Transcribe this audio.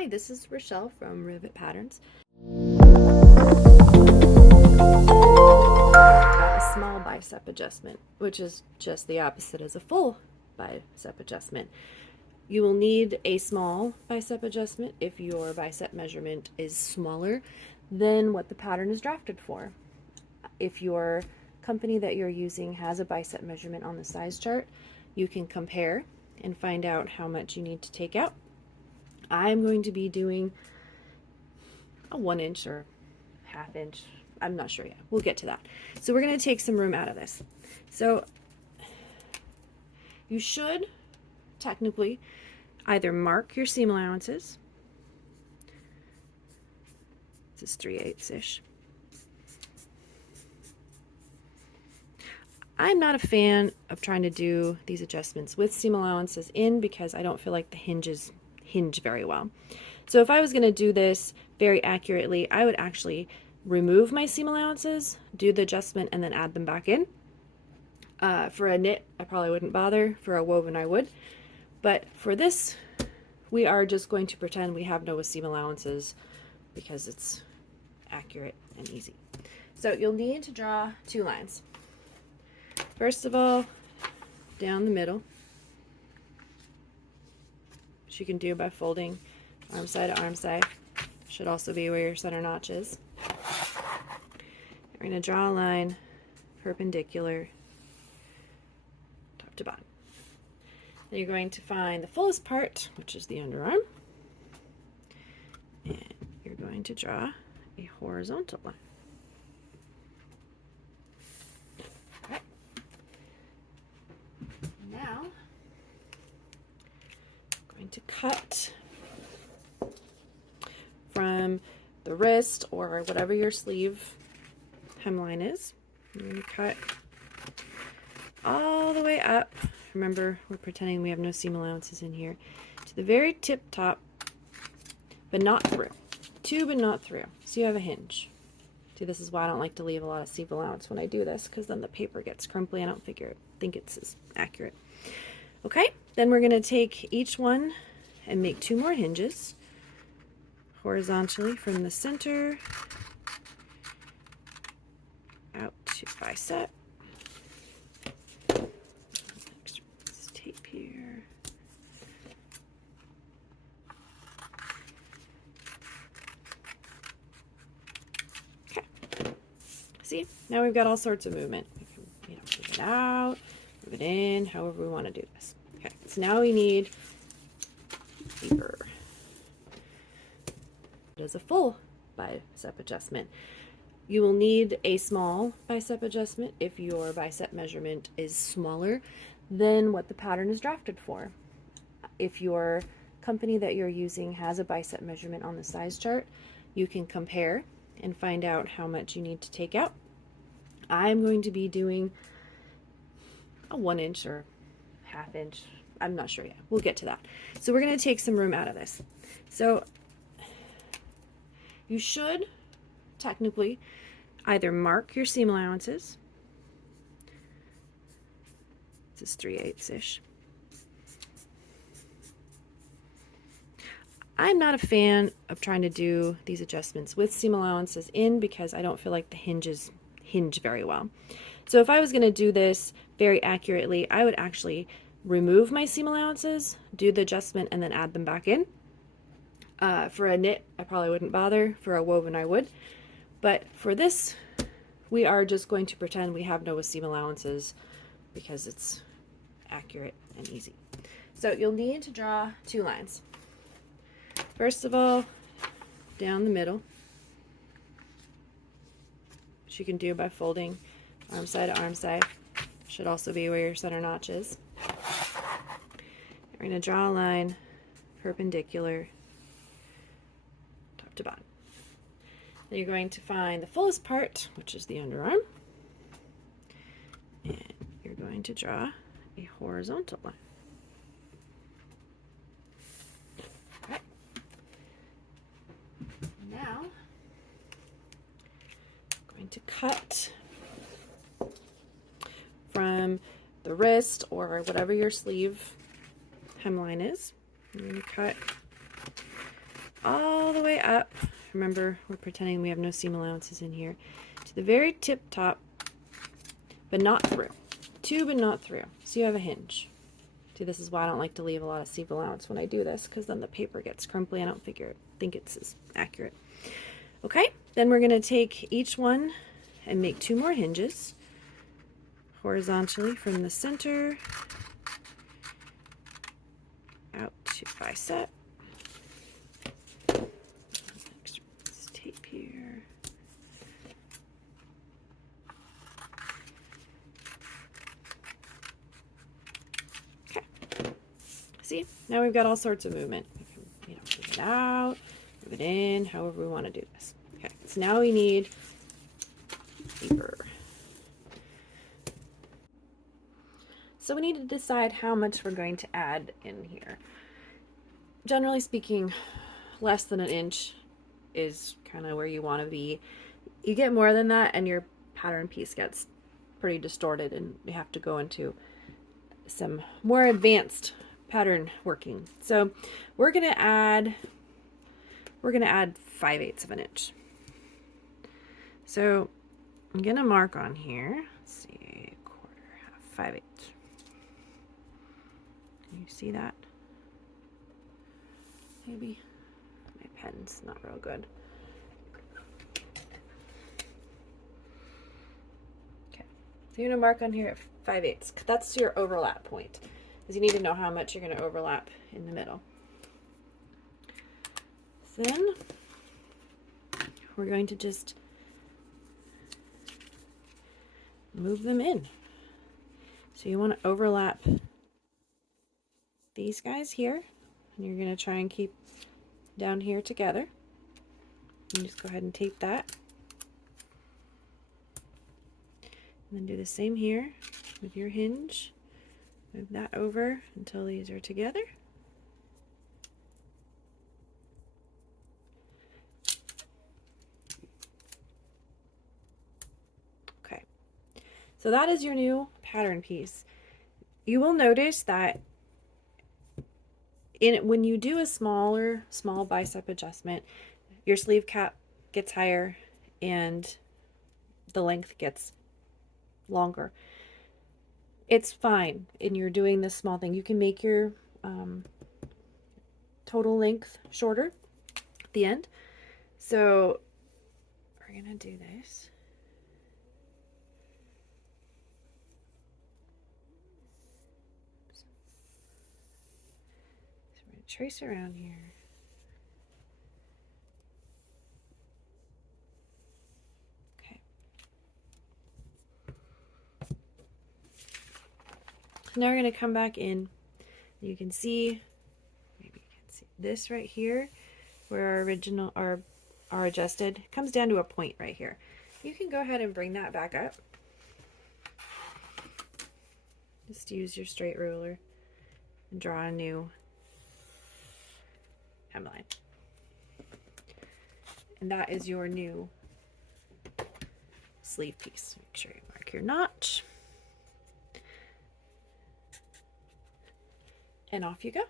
Hi, this is Rachelle from Rivet Patterns. A small bicep adjustment, which is just the opposite as a full bicep adjustment. You will need a small bicep adjustment if your bicep measurement is smaller than what the pattern is drafted for. If your company that you're using has a bicep measurement on the size chart, you can compare and find out how much you need to take out. I'm going to be doing a 1 inch or ½ inch. I'm not sure yet. We'll get to that. So we're going to take some room out of this. So you should technically either mark your seam allowances. This is 3/8-ish. I'm not a fan of trying to do these adjustments with seam allowances in because I don't feel like the hinges hinge very well. So if I was going to do this very accurately, I would actually remove my seam allowances, do the adjustment, and then add them back in. For a knit, I probably wouldn't bother. For a woven, I would. But for this, we are just going to pretend we have no seam allowances because it's accurate and easy. So you'll need to draw 2 lines. First of all, down the middle, which you can do by folding arm side to arm side. Should also be where your center notch is. We're going to draw a line perpendicular top to bottom. Then you're going to find the fullest part, which is the underarm, and you're going to draw a horizontal line. Okay. Now, I'm going to cut from the wrist or whatever your sleeve hemline is. I'm going to cut all the way up. Remember, we're pretending we have no seam allowances in here, to the very tip top, but not through. To, but not through. So you have a hinge. See, this is why I don't like to leave a lot of seam allowance when I do this, because then the paper gets crumply. I don't think it's as accurate. Okay, then we're going to take each one and make 2 more hinges horizontally from the center out to bicep. Extra tape here. Okay. See, now we've got all sorts of movement. We can, move it out, move it in, however we want to do this. Okay, so now we need paper. As a full bicep adjustment. You will need a small bicep adjustment if your bicep measurement is smaller than what the pattern is drafted for. If your company that you're using has a bicep measurement on the size chart, you can compare and find out how much you need to take out. I'm going to be doing a 1 inch or ½ inch. I'm not sure yet. We'll get to that. So we're going to take some room out of this. So you should technically either mark your seam allowances. This is 3/8-ish. I'm not a fan of trying to do these adjustments with seam allowances in because I don't feel like the hinges hinge very well. So if I was going to do this very accurately, I would actually remove my seam allowances, do the adjustment, and then add them back in. For a knit, I probably wouldn't bother. For a woven, I would. But for this, we are just going to pretend we have no seam allowances because it's accurate and easy. So you'll need to draw 2 lines. First of all, down the middle, which you can do by folding arm side to arm side. Should also be where your center notch is. We're going to draw a line perpendicular top to bottom. Then you're going to find the fullest part, which is the underarm, and you're going to draw a horizontal line. Okay. Now, I'm going to cut from the wrist or whatever your sleeve hemline is. I'm going to cut remember we're pretending we have no seam allowances in here, to the very tip top, but not through. To, but not through. So you have a hinge. See, this is why I don't like to leave a lot of seam allowance when I do this, because then the paper gets crumply. I don't think it's as accurate. Okay, then we're going to take each one and make 2 more hinges horizontally from the center out to bicep. This tape here. Okay. See, now we've got all sorts of movement. We can, move it out, move it in, however we want to do this. Okay, so now we need paper. So we need to decide how much we're going to add in here. Generally speaking, less than 1 inch is kind of where you want to be. You get more than that and your pattern piece gets pretty distorted and you have to go into some more advanced pattern working. So we're going to add 5/8 of an inch. So I'm going to mark on here, let's see, 1/4, 5/8. Can you see that? Maybe my pen's not real good. Okay, so you're gonna mark on here at 5/8. That's your overlap point, because you need to know how much you're gonna overlap in the middle. Then we're going to just move them in. So you want to overlap these guys here, and you're going to try and keep down here together. You just go ahead and tape that. And then do the same here with your hinge. Move that over until these are together. Okay, so that is your new pattern piece. You will notice that when you do a small bicep adjustment, your sleeve cap gets higher and the length gets longer. It's fine, and you're doing this small thing. You can make your total length shorter at the end. So we're gonna do this. So we're gonna trace around here. Now we're going to come back in. You can see, maybe you can see this right here, where our original are adjusted. It comes down to a point right here. You can go ahead and bring that back up. Just use your straight ruler and draw a new hemline. And that is your new sleeve piece. Make sure you mark your notch. And off you go.